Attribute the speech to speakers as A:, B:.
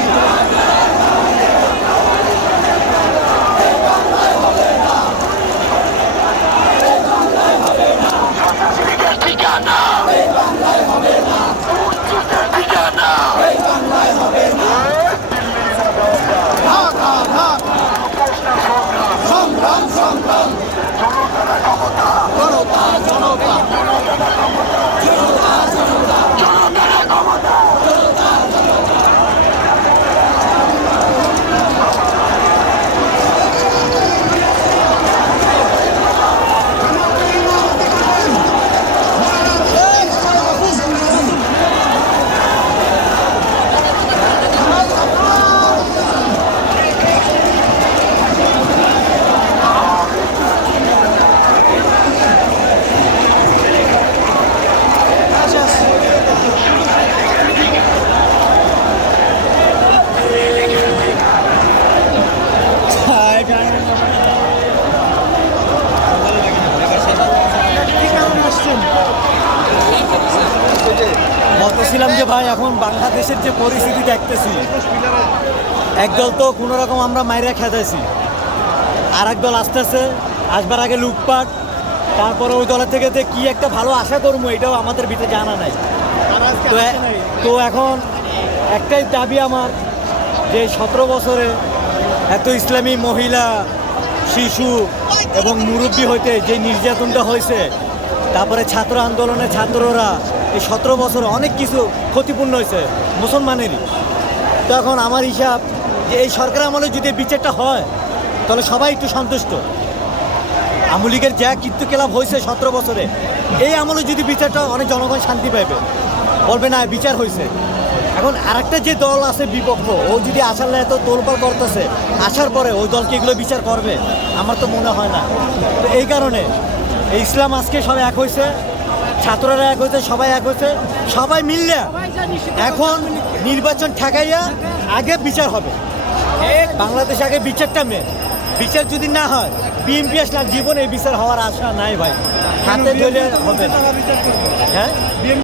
A: 네. বাংলাদেশের যে পরিস্থিতি দেখতেছি একদল তো কোনো রকম আমরা মাইরা খেতেছি আর একদল আসতেছে আসবার আগে লুটপাট তারপরে ওই দলের থেকে যে কী একটা ভালো আশা করব এটাও আমাদের ভিতরে জানা নাই। তো তো এখন একটাই দাবি আমার যে সতেরো বছরে এত ইসলামী মহিলা শিশু এবং মুরব্বী হইতে যে নির্যাতনটা হয়েছে তারপরে ছাত্র আন্দোলনে ছাত্ররা এই সতেরো বছর অনেক কিছু ক্ষতিপূর্ণ হয়েছে, মুসলমানেরই। তো এখন আমার হিসাব যে এই সরকার আমলে যদি বিচারটা হয়, তাহলে সবাই একটু সন্তুষ্ট। আমলিগের যা কীর্তি ক্লাব হয়েছে সতেরো বছরে, এই আমলে যদি বিচারটা অনেক জনগণ শান্তি পাইবে। বলবে, না, বিচার হয়েছে। এখন আরেকটা যে দল আছে বিপক্ষ, ও যদি আসার এত তোলপাল করতেছে, আসার পরে ওই দলকে এগুলো বিচার করবে, আমার তো মনে হয় না। তো এই কারণে ইসলাম আজকে সবাই এক হয়েছে, ছাত্ররা এক হয়েছে, সবাই এক হয়েছে, সবাই মিললে এখন নির্বাচন ঠেকাইয়া আগে বিচার হবে। বাংলাদেশ আগে বিচারটা মেয়ে বিচার যদি না হয়, বিএনপি আসলে জীবনে বিচার হওয়ার আশা নাই ভাই। হাতে ধরে হবে হ্যাঁ?